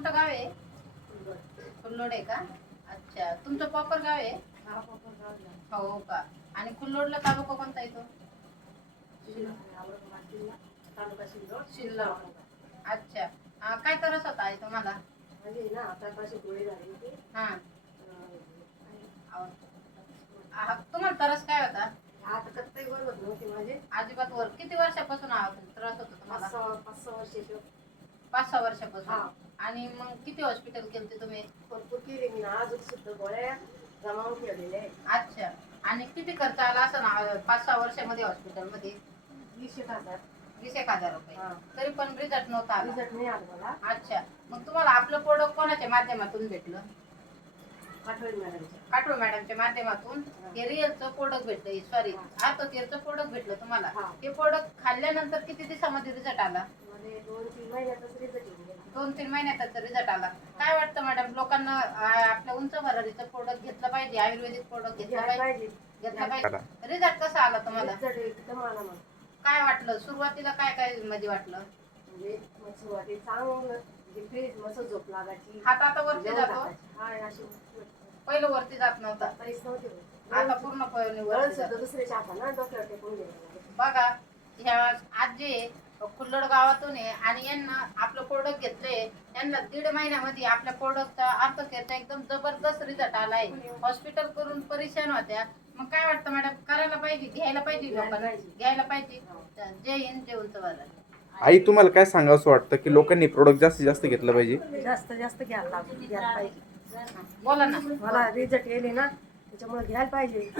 कोणतं गाव आहे? कुल्लोड आहे का? अच्छा, तुमचं प्रॉपर गाव आहे? हो का? आणि कुल्लोडला तालुका कोणता येतो? शिल्लोड. अच्छा, काय त्रास होता आहे तुम्हाला? हा. तुम्हाला त्रास काय होता? अजिबात वर. किती वर्षापासून त्रास होतो तुम्हाला? 5-6 वर्षापासून. आणि मग किती हॉस्पिटल केलते तुम्ही? भरपूर केले मी, अजून सुद्धा गोळ्या जमावून ठेवलेल्या आहेत. अच्छा, आणि किती खर्च आला असं ना 5-6 वर्षामध्ये हॉस्पिटलमध्ये? 20,000 रुपये. तरी पण रिझल्ट नव्हता आला? रिझल्ट नाही आला मला. अच्छा, मग तुम्हाला आपलं प्रोडक्ट कोणाच्या माध्यमातून भेटलं? काटोळ मॅडमच्या माध्यमातून हे रिअलचं प्रोडक्ट भेटलं, सॉरी आर्थोकेअरचं प्रोडक्ट भेटलं तुम्हाला. हे प्रोडक्ट खाल्ल्यानंतर किती दिवसामध्ये रिझल्ट आला? 2-3 महिन्यातच रिझल्ट आला. काय वाटतं मॅडम, लोकांना आपल्या उंच भरारीचं प्रोडक्ट घेतलं पाहिजे, आयुर्वेदिक प्रोडक्ट घेतलं पाहिजे? रिझल्ट कसा आला तुम्हाला? काय वाटलं सुरुवातीला? काय काय मध्ये वाटलं? हात आता वरती जातो? पहिलं वरती जात नव्हता, आता पूर्णपणे वरती जातो. बघा, ह्या आज जे कुल्लोड गावातून आहे आणि यांना आपलं प्रोडक्ट घेतलंय, यांना 1.5 महिन्यामध्ये आपल्या प्रोडक्टचा आर्थोकेअरचा एकदम जबरदस्त रिझल्ट आलाय. हॉस्पिटल करून परेशान होत्या. मग काय वाटतं मॅडम, करायला पाहिजे, घ्यायला पाहिजे, लोकांना घ्यायला पाहिजे? जय हिंद, जय उंच भरारी. आई, तुम्हाला काय सांगावं वाटतं की लोकांनी प्रोडक्ट जास्तीत जास्त घेतलं पाहिजे? जास्त घ्यायला पाहिजे. बोला ना. मला रिझल्ट येले ना, त्याच्यामुळे घ्यायला पाहिजे.